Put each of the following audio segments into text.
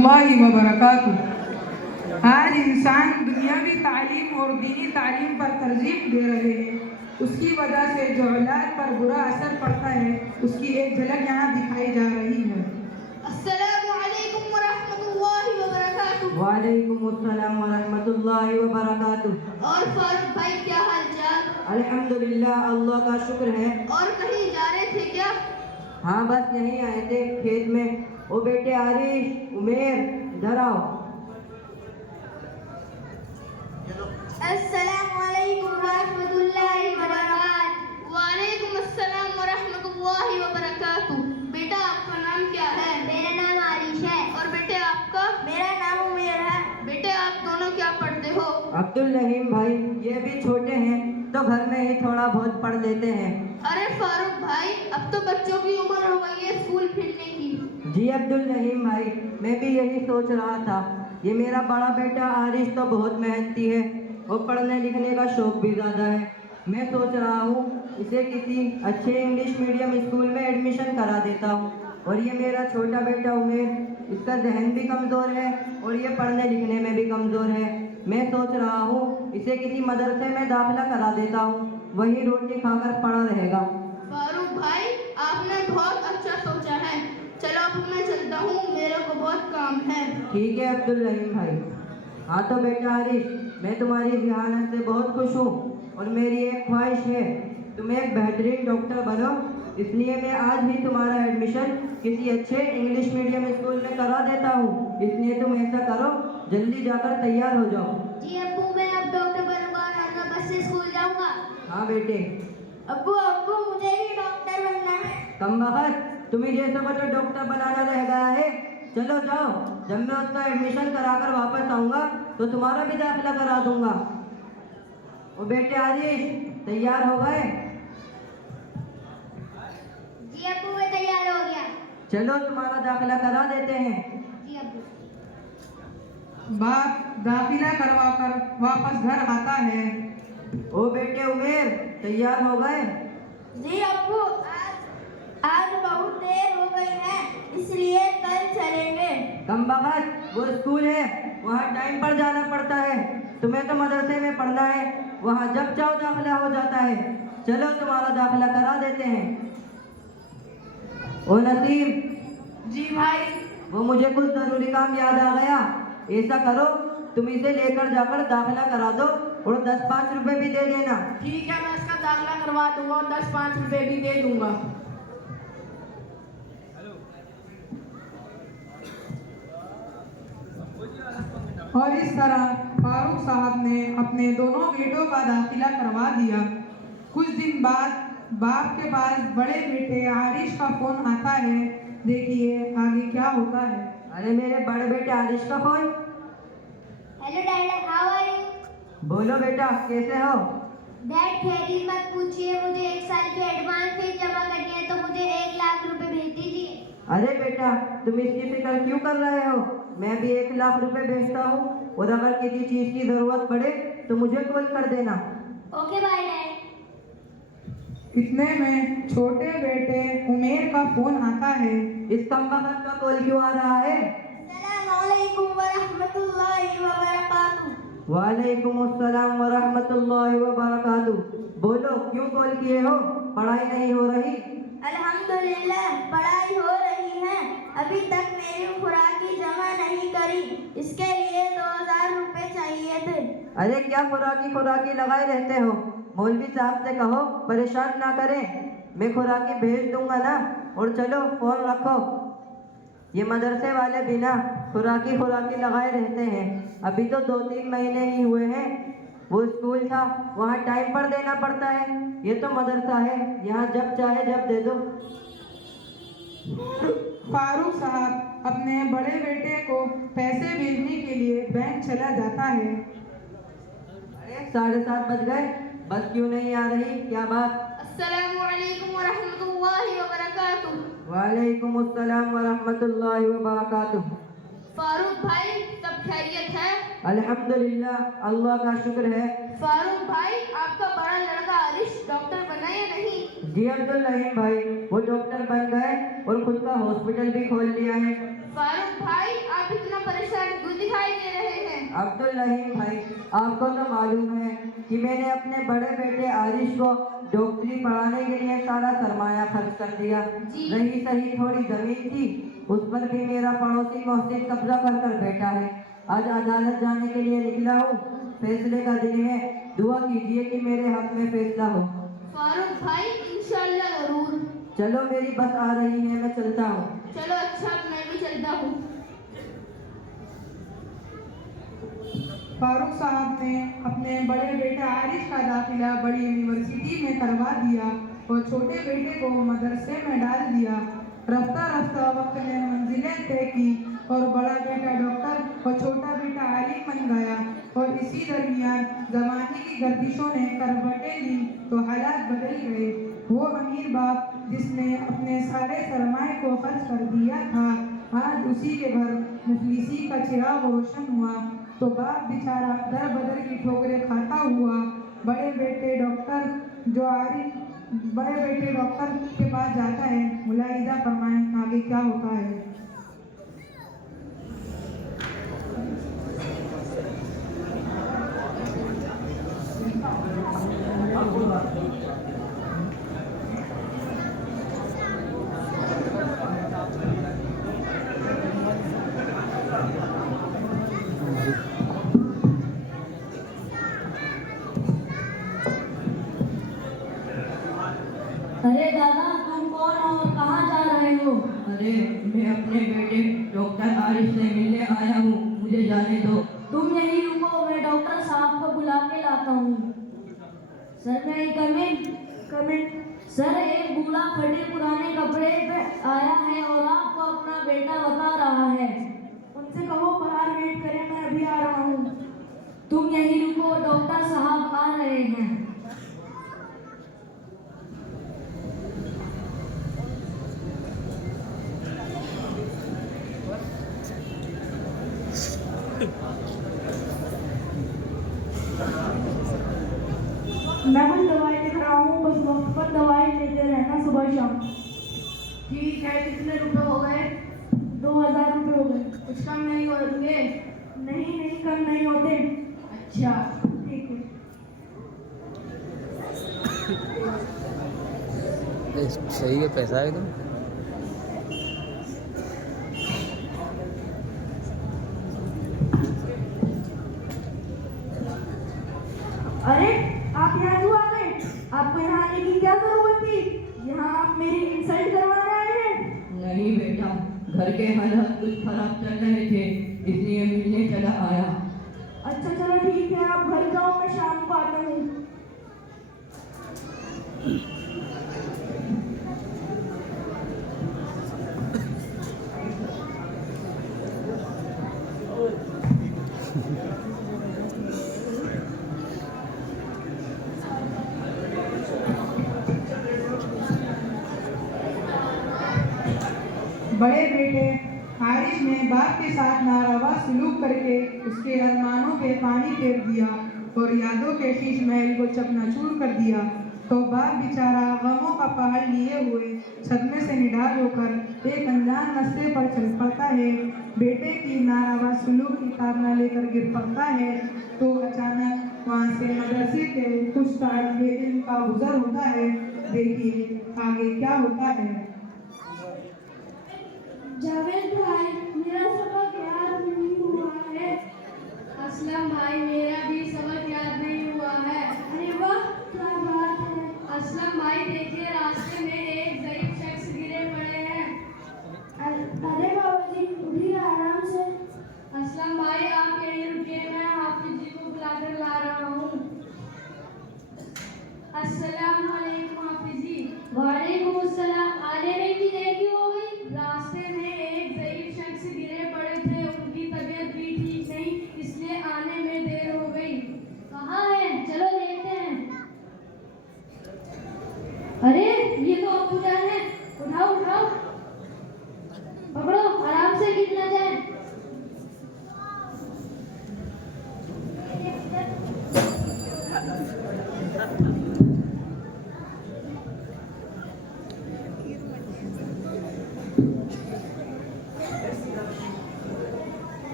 रहमतुल्लाहि व बरकातुहू। आज इंसान दुनियावी तालीम और दीनी तालीम पर तरजीह दे रहे हैं। उसकी वजह से जो औलाद पर बुरा असर पड़ता है उसकी एक झलक यहाँ दिखाई जा रही है। अस्सलामु अलैकुम व रहमतुल्लाहि व बरकातुहू। वालेकुम अस्सलाम व रहमतुल्लाहि व बरकातुहू। और फारूक भाई क्या हाल चाल? अल्हम्दुलिल्लाह, अल्लाह का शुक्र है। और कहीं जा रहे थे क्या? हाँ, बस यहीं आए थे खेत में। ओ बेटे आरिश, उमेर, इधर आओ। अस्सलामु अलैकुम व रहमतुल्लाहि व बरकातुहू। वालेकुम अस्सलाम व रहमतुल्लाहि व बरकातुहू। बेटा आपका नाम क्या है? मेरा नाम आरिश है। और बेटे आपका? मेरा नाम उमेर है। बेटे आप दोनों क्या पढ़ते हो? अब्दुल रहीम भाई, ये भी छोटे हैं तो घर में ही थोड़ा बहुत पढ़ लेते हैं। अरे फारूक भाई, अब तो बच्चों की उम्र हो गई है स्कूल फिरने की। जी अब्दुल रहीम भाई, मैं भी यही सोच रहा था। ये मेरा बड़ा बेटा आरिश तो बहुत मेहनती है, वो पढ़ने लिखने का शौक भी ज़्यादा है। मैं सोच रहा हूँ इसे किसी अच्छे इंग्लिश मीडियम स्कूल में एडमिशन करा देता हूँ। और ये मेरा छोटा बेटा उमेर, इसका जहन भी कमज़ोर है और ये पढ़ने लिखने में भी कमज़ोर है। मैं सोच रहा हूँ इसे किसी मदरसे में दाखिला करा देता हूँ, वही रोटी खाकर पड़ा रहेगा। फारूक भाई, आपने बहुत अच्छा सोचा है। चलो अब मैं चलता हूँ, मेरे को बहुत काम है। ठीक है अब्दुल रहीम भाई। हाँ तो बेटा आरिश, मैं तुम्हारी ज़हानत से बहुत खुश हूँ और मेरी एक ख्वाहिश है, तुम एक बेहतरीन डॉक्टर बनो। इसलिए मैं आज ही तुम्हारा एडमिशन किसी अच्छे इंग्लिश मीडियम स्कूल में करा देता हूँ। इसलिए तुम ऐसा करो, जल्दी जाकर तैयार हो जाओ। जी अब्बू, मैं अब डॉक्टर बनूंगा और हर बस से स्कूल जाऊंगा। हाँ बेटे। अब्बू अब्बू, मुझे भी डॉक्टर बनना है। कमबख्त, तुम्हें जैसे को तो डॉक्टर बनाना रह गया है। चलो जाओ, जब मैं उसका एडमिशन कराकर वापस आऊँगा तो तुम्हारा भी दाखिला करा दूंगा। वो बेटे आरिश, तैयार हो गए? जी अब्बू, मैं तैयार हो गया। चलो तुम्हारा दाखिला करा देते हैं। जी अब्बू। बाप दाखिला करवाकर वापस घर आता है। ओ बेटे उमेर, तैयार हो गए? जी अब्बू, आज बहुत देर हो गई है, इसलिए कल चलेंगे। कमबख्त, वो स्कूल है, वहाँ टाइम पर जाना पड़ता है। तुम्हें तो मदरसे में पढ़ना है, वहाँ जब चाहो दाखिला हो जाता है। चलो तुम्हारा दाखिला करा देते हैं। ओ नसीब। जी भाई। वो मुझे कुछ ज़रूरी काम याद आ गया। ऐसा करो, तुम इसे लेकर जाकर दाखिला करा दो और 10-5 रुपए भी दे देना। ठीक है, मैं इसका दाखिला करवा दूंगा और 10-5 रुपए भी दे दूंगा। और इस तरह फारूक साहब ने अपने दोनों बेटों का दाखिला करवा दिया। कुछ दिन बाद बाप के पास बड़े बेटे आरिश का फोन आता है। देखिए आगे क्या होता है। अरे मेरे बड़े बेटे आरिश का phone. Hello dad, how are you? बोलो बेटा, कैसे हो? डैड खैरियत मत पूछिए, मुझे 1 साल की एडवांस फीस जमा करनी है, तो मुझे 1 लाख रुपए भेज दीजिए। अरे बेटा, तुम इसकी फिक्र क्यों कर रहे हो? मैं भी 1 लाख रुपए भेजता हूँ और अगर किसी चीज़ की ज़रूरत पड़े तो मुझे कॉल कर देना। Okay bye dad. इतने में छोटे बेटे उमेर का फोन आता है। इस कमबख्त का कॉल क्यों आ रहा है? अस्सलामुअलैकुम व रहमतुल्लाहि व बरकातुहू। वालेकुम अस्सलाम व रहमतुल्लाहि व बरकातुहू। बोलो, क्यों कॉल किए हो? पढ़ाई नहीं हो रही? अल्हम्दुलिल्लाह, पढ़ाई हो रही है। अभी तक मेरी खुराकी जमा नहीं करी, इसके लिए 2000 रुपए चाहिए थे। अरे क्या खुराकी लगाए रहते हो? मौलवी साहब से कहो परेशान ना करें, मैं खुराकी भेज दूंगा ना। और चलो फ़ोन रखो। ये मदरसे वाले बिना खुराकी लगाए रहते हैं। अभी तो 2-3 महीने ही हुए हैं। वो स्कूल था, वहाँ टाइम पर देना पड़ता है। ये तो मदरसा है, यहाँ जब चाहे जब दे दो। फारूक साहब अपने बड़े बेटे को पैसे भेजने के लिए बैंक चला जाता है। अरे 7:30 बज गए, बस क्यों नहीं आ रही? क्या बात? अस्सलामु अलैकुम व रहमतुल्लाहि व बरकातुहू। वालेकुम अस्सलाम व रहमतुल्लाहि व बरकातुहू। फारूक भाई, सब खैरियत है? अल्हम्दुलिल्लाह, अल्लाह का शुक्र है। फारूक भाई, आपका बड़ा लड़का आरिश डॉक्टर बना या नहीं? जी अब्दुल रहीम भाई, वो डॉक्टर बन गए और खुद का हॉस्पिटल भी खोल लिया है। फारूक भाई, आप इतना अब्दुल रहीम भाई, आपको तो मालूम है कि मैंने अपने बड़े बेटे आरिश को डॉक्टरी पढ़ाने के लिए सारा सरमाया खर्च कर दिया। रही सही थोड़ी जमीन थी, उस पर भी मेरा पड़ोसी मोहसिन कब्जा कर बैठा है। आज अदालत जाने के लिए निकला हूँ, फैसले का दिन है, दुआ कीजिए कि मेरे हक में फैसला हो। फारूक भाई इंशाल्लाह जरूर। चलो मेरी बस आ रही है, मैं चलता हूँ। चलो अच्छा, मैं भी चलता हूँ। फारूक साहब ने अपने बड़े बेटे आरिश का दाखिला बड़ी यूनिवर्सिटी में करवा दिया और छोटे बेटे को मदरसे में डाल दिया। रफ्ता रफ्ता वक्त ने मंजिलें तय की और बड़ा बेटा डॉक्टर और छोटा बेटा आलिम बन गया। और इसी दरमियान जमाने की गर्दिशों ने करवटें ली तो हालात बदल गए। वो अमीर बाप जिसने अपने सारे सरमाए को खर्च कर दिया था, आज उसी के घर मुफलिसी का चिराग रोशन हुआ तो बाप बेचारा दर बदर की ठोकरें खाता हुआ बड़े बेटे डॉक्टर के पास जाता है। मुलाहिजा फरमाएं आगे क्या होता है। अरे दादा, तुम कौन हो और कहाँ जा रहे हो? अरे मैं अपने बेटे डॉक्टर आरिश से मिलने आया हूँ, मुझे जाने दो। तुम यहीं रुको, मैं डॉक्टर साहब को बुला के लाता हूँ। सर मैं कम इन। सर एक बूढ़ा फटे पुराने कपड़े पे आया है और आपको अपना बेटा बता रहा है। उनसे कहो बाहर वेट करें, मैं अभी आ रहा हूँ। तुम यहीं रुको, डॉक्टर साहब आ रहे हैं। मैं कुछ दवाई लिख रहा हूँ, बस वक्त पर दवाई लेते रहना सुबह शाम। ठीक है, कितने रुपए हो गए? 2000 रुपये हो गए। कुछ कम नहीं करोगे? नहीं कम नहीं होते। अच्छा ठीक है। सही है, पैसा एकदम। अरे आप यहाँ क्यों आ गए? आपको यहाँ आने की क्या जरूरत थी? यहाँ आप मेरी इंसल्ट करवाने आए हैं? नहीं बेटा, घर के हालात कुछ खराब चल रहे थे, इसलिए मिलने चला आया। अच्छा चलो ठीक है, आप घर जाओ, मैं शाम को आता हूँ। बड़े बेटे आरिश ने बाप के साथ नारावा सलूक करके उसके अरमानों पे पानी फेर दिया और यादों के शीश महल को चकनाचूर कर दिया। तो बाप बेचारा गमों का पहाड़ लिए हुए सदमे से निढाल होकर एक अनजान रास्ते पर चल पड़ता है। बेटे की नारावा सलूक की ताड़ना लेकर गिर पड़ता है तो अचानक वहाँ से मदरसे के कुछ तालिबे इल्म का गुजर होता है। देखिए आगे क्या होता है। जावेद भाई, मेरा सबक याद नहीं हुआ है। असलम भाई, मेरा भी सबक याद नहीं हुआ है। अरे वाह, क्या बात है। असलम भाई देखिए, रास्ते में एक ज़ईफ शख्स गिरे पड़े हैं। अरे बाबा जी, उठिए आराम से। असलम भाई आप यहीं रुकिए, मैं हाफिज जी को बुलाकर ला रहा हूँ। अस्सलाम वालेकुम हाफिज जी। वालेकुम अस्सलाम। आने में भी देरी हो गई। रास्ते में एक ज़ईफ शख्स गिरे पड़े थे,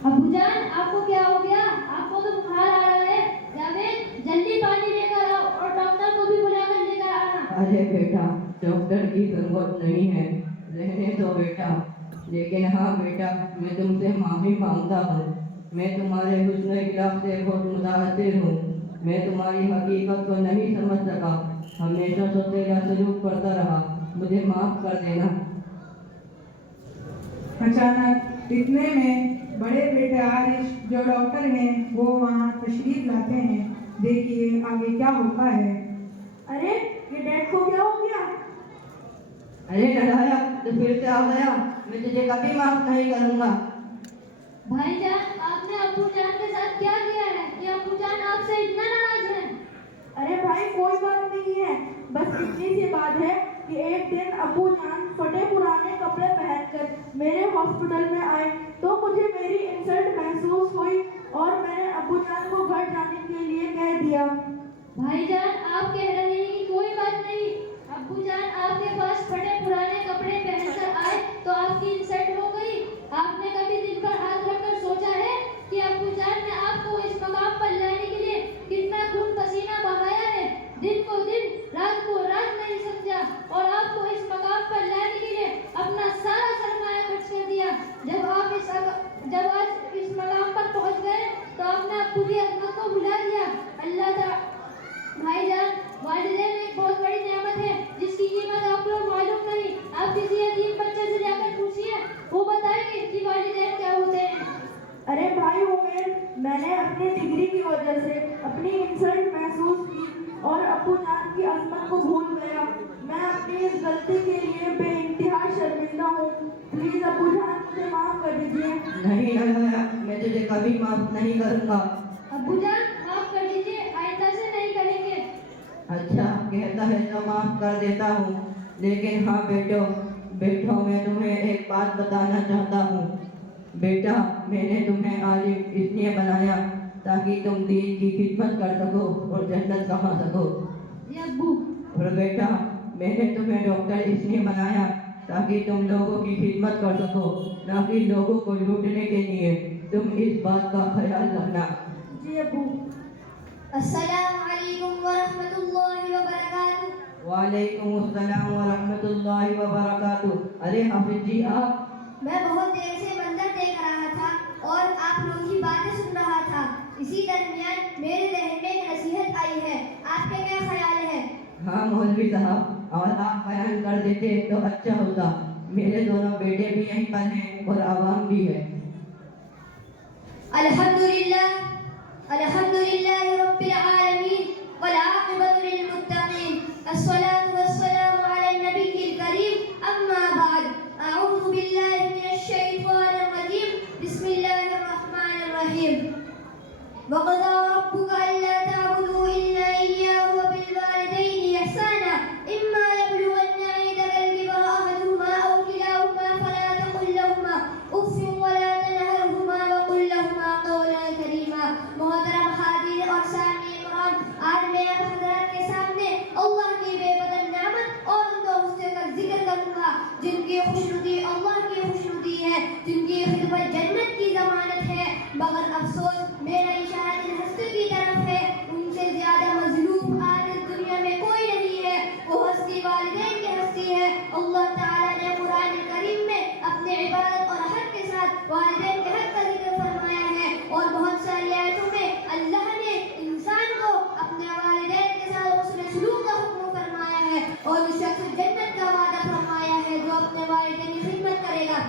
अबूजान, आपको क्या हो गया? आपको तो बुखार आ रहा है। जावेद, जल्दी पानी लेकर आओ और डॉक्टर को भी बुलाकर लेकर आना। अरे बेटा, डॉक्टर की जरूरत नहीं है, रहने दो बेटा। लेकिन हाँ बेटा, मैं तुमसे माफी मांगता हूँ। मैं तुम्हारे हुस्न इखलाक से बहुत मुतासिर हूँ। मैं तुम्हारी हकीकत को नहीं समझ सका, हमेशा सोचेगा सलूक करता रहा। मुझे माफ कर देना। अचानक इतने में बड़े बेटे आरिश जो डॉक्टर हैं वो वहाँ तशरीफ लाते हैं। देखिए आगे क्या होता है। अरे ये डैड को क्या हो गया? अरे डराया तो फिर से आ गया। मैं तुझे कभी माफ नहीं करूँगा। भाईजान, आपने अबूजान के साथ क्या किया है कि अबूजान आपसे इतना नाराज है? अरे भाई कोई बात नहीं है, बस इतनी सी बात है कि एक दिन अबू जान फटे पुराने कपड़े पहनकर मेरे हॉस्पिटल में आए तो मुझे मेरी इंसल्ट महसूस हुई और मैंने अबू जान को घर जाने के लिए कह दिया। भाईजान, आप कह रहे हैं कि कोई बात नहीं, अबूजान आपके पास फटे पुराने कपड़े पहनकर आए तो आपकी इंसल्ट हो गई। आपने कभी दिल पर हाथ रखकर सोचा है कि अबूजान ने आपको इस मकाम पर लाने के लिए कितना खून पसीना बहाया है? दिन को दिन, रात को रात नहीं समझा और आपको इस मकाम पर लाने के लिए अपना सारा सरमाया खर्च कर दिया। जब आज इस मकाम पर पहुंच गए तो आपने अब्बू की अजमत को भुला दिया। अल्लाह ताला भाईजान, वालिदैन एक बहुत बड़ी नेमत है जिसकी कीमत आपको मालूम नहीं। आप किसी यतीम बच्चे से जाकर पूछिए, वो बताएंगे कि वालिदैन क्या होते हैं। अरे भाई उमेर, मैंने अपनी डिग्री की वजह से अपनी इंसल्ट महसूस की और अबू जान की अजमत को भूल गया। मैं अपनी इस गलती के लिए बेइंतहा शर्मिंदा हूँ। प्लीज अबू जान मुझे माफ कर दीजिए। नहीं डराया, मैं तुझे कभी माफ नहीं करूँगा। अबूजान, माफ कर दीजिए, आइंदा से नहीं करेंगे। अच्छा कहता है तो माफ कर देता हूँ। लेकिन हाँ बेटो, मैं तुम्हें एक बात बताना चाहता हूँ। बेटा, मैंने तुम्हें आलिम इसलिए बनाया ताकि तुम दीन की खिदमत कर सको और जन्नत कमा सको। जी अब्बू। और बेटा, मैंने तुम्हें डॉक्टर इसलिए बनाया ताकि तुम लोगों की खिदमत कर सको, ना कि लोगों को लूटने के लिए। तुम इस बात का ख्याल रखना। जी अबू। अस्सलामु अलैकुम व रहमतुल्लाहि व बरकातुहू। वालेकुम अस्सलाम व रहमतुल्लाहि व बरकातुहू। अरे हाफिज जी, आप? मैं बहुत देर से मंजर देख रहा था और आप लोगों की बातें सुन रहा था। इसी दरमियान मेरे जहन में एक नसीहत आई है, आपके क्या ख्याल है? हाँ मौलवी साहब, और आप बयान कर देते तो अच्छा होता। मेरे दोनों बेटे भी यहीं पर हैं और आवाम भी है। अल्हम्दुलिल्लाह रब्बिल आलमीन वल आक़िबतु लिल मुत्तक़ीन। अस्सलातु वस्सलामु अला नबिय्यिल करीम। अम्मा बाद, अऊज़ु बिल्लाहि मिनश शैतानिर रजीम। बिस्मिल्लाहिर रहमानिर रहीम। वक़ज़ा रब्बुका अल्ला तअबुदू इल्ला इय्याहु व बिल वालिदैनि इहसाना। इम्मा यब्लुगन्ना इंदकल किबरा अहदुहुमा औ किलाहुमा फला तक़ुल लहुमा उफ़्फ़िन व ला तनहरहुमा व क़ुल लहुमा क़ौलन करीमा। मोहतरम हाज़िर और सामीईन किराम, आज मैं आप हज़रात के सामने अल्लाह की बेबदल नेमत और उन दोस्तों का जिक्र करूँगा जिनकी खुशनुदी अल्लाह की खुशनुदी है, जिनकी खिदमत जन्नत की ज़मानत है। मगर अफसोस मेरा इशारा जिन हस्ती की तरफ है, उनसे ज्यादा मजलूम आज इस दुनिया में कोई नहीं है। वो हस्ती वालिदैन की हस्ती है। अल्लाह ताला ने कुरान करीम में अपने इबादत और हक के साथ वालिदैन के हक का जिक्र फरमाया है और बहुत सारी आयतों में अल्लाह ने इंसान को अपने वालिदैन के साथ उसने सलूक का हुक्म फरमाया है और उस शख्स जन्नत का वादा फरमाया है जो अपने वालिदैन की खिदमत करेगा।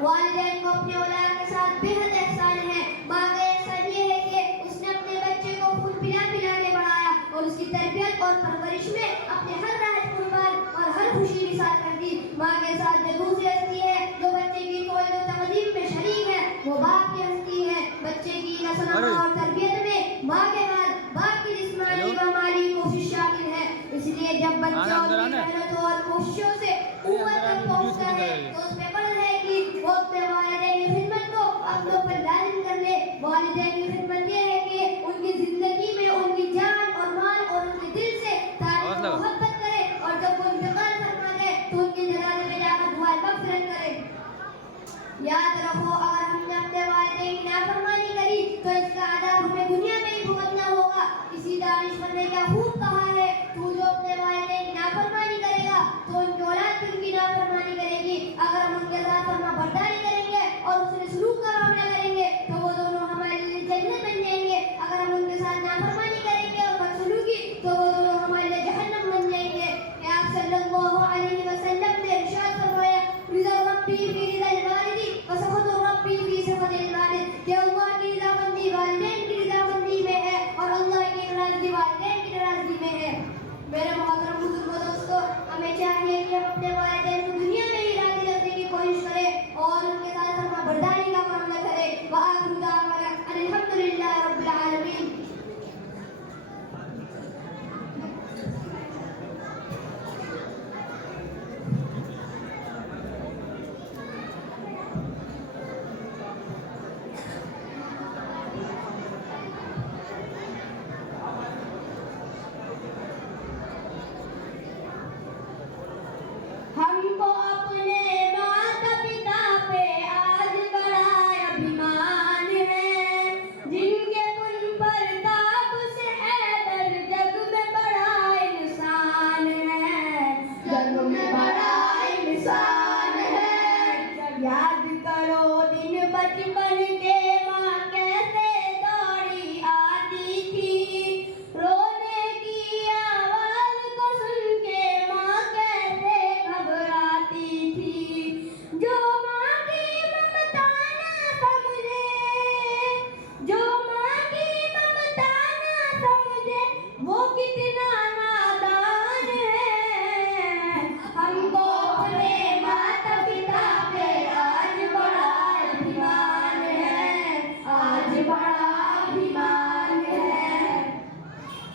वालिदैन को अपने औलाद के साथ बेहद एहसान है। माँ का एहसान ये है कि उसने अपने बच्चे को फूल पिला पिला के बढ़ाया और उसकी तरबियत और परवरिश में अपने हर राहत कुर्बान और हर खुशी निसार कर दी। माँ के साथ जो दूसरी हस्ती है जो बच्चे की तौलीद और तक़दीम में शरीक है, वो बाप की हस्ती है। बच्चे की नस्ल और तरबियत में माँ के बाद बाप की जिस्मानी व माली कोशिश शामिल है। इसलिए जब बच्चा अपनी मेहनत और कोशिशों से ऊपर तक पहुँचता है तो उसमें फर्ज है कि वो अपने वालिदैन की खिदमत को अपनों पर लाज़िम कर ले। वालिदैन की खिदमत ये है कि उनकी जिंदगी में उनकी जान और माल और उनके दिल से तारीफ और मोहब्बत करे और जब वो इंतकाल फरमा दे तो उनके जनाजे में जाकर दुआ मग़फ़िरत करे। याद रखो, अगर हमने अपने वालिदैन की नाफरमानी करी तो इसका अज़ाब हमें दुनिया में ही भुगतना होगा। इसी दानिशमंद ने क्या खूब कहा है, तू जो अपने वालिदैन की नाफरमानी करेगा तो उनकी औलाद भी उनकी नाफरमानी करेगी। अगर हम उनके साथ फरमाबरदारी करेंगे और उसने सलूक का मामला करेंगे तो वो दोनों हमारे लिए जन्नत बन जाएंगे। अगर हम उनके साथ नाफरमानी करेंगे और बदसलूकी तो वो दोनों हमारे लिए जहन्नम बन जाएंगे। आप सल्लल्लाहु अलैहि वसल्लम ने इरशाद फरमाया, रिज़ा रब्बी फी रिज़ल वालिदी व सख़तु रब्बी फी सख़तिल वालिद, कि अल्लाह की रज़ामंदी वालिदैन की रज़ामंदी में है और अल्लाह की नाराज़गी वालिदैन की नाराज़गी में है। मेरे मोहतरम बुजुर्गों, दोस्तों, हमें चाहिए कि हम अपने वालिदैन को दुनिया में ही राज़ी रखने की कोशिश करें और उनके साथ फरमाबरदारी का मामला करें। व आखिरु दावाना अनिल हम्दुलिल्लाहि रब्बिल आलमीन। हमको अपने माता पिता पे आज बड़ा अभिमान है, जिनके पुन पर ताब से हैदर जग में बड़ा इंसान है, जग में बड़ा इंसान है। याद करो दिन बचपन के, माँ कैसे दौड़ी आती थी, रोने की आवाज को सुन के माँ कैसे घबराती थी। जो माँ की ममता ना समझे, जो माँ की ममता ना समझे, वो कितना नादान है। हमको अपने माता पिता पे आज बड़ा अभिमान है, आज बड़ा अभिमान है।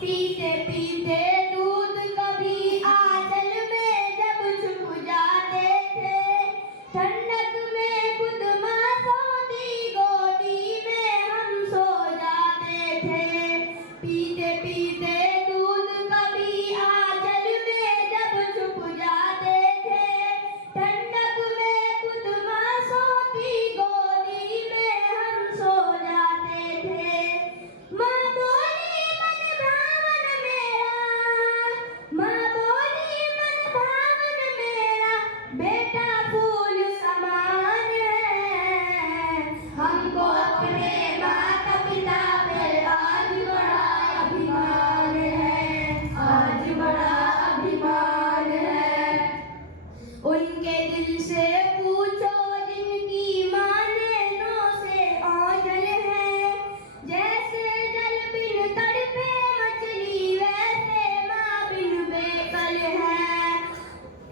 पीते पीते दूध कभी आंचल में जब छुप जाते थे, ठंडक में खुद माँ सोती गोदी में हम सो जाते थे। पीते पीते दूध कभी आंचल में जब छुप जाते थे, ठंडक में खुद माँ सोती गोदी में हम सो जाते थे। माँ बोली मन भावन मेरा, माँ बोली मन भावन मेरा, बेटा फूल समान है। हमको अपने माता पिता पे आज बड़ा अभिमान है, आज बड़ा अभिमान है। उनके दिल से पूछो जिनकी माँ नैनों से ओझल है, जैसे जल बिन तड़पे मछली वैसे माँ बिन बेकल है।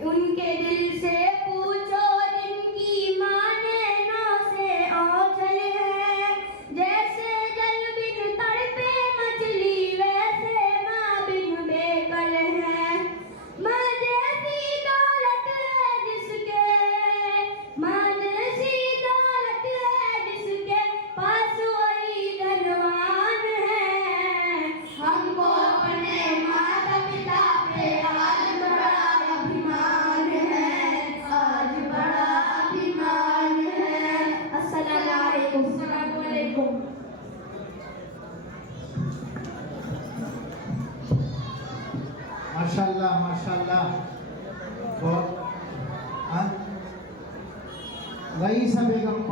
उनके दिल से पूछो जिनकी माँ नैनों से ओझल है, जैसे जल बिन तड़पे मछली वैसे माँ बिन बेकल है। माँ जैसी दौलत है जिसके, माँ जैसी दौलत है जिसके पास वही धनवान है। हमको अपने माता पिता पे आज बड़ा अभिमान है, आज बड़ा अभिमान है। अस्सलामु अलैकुम। माशाल्लाह माशाल्लाह, बहुत। रईस बेगम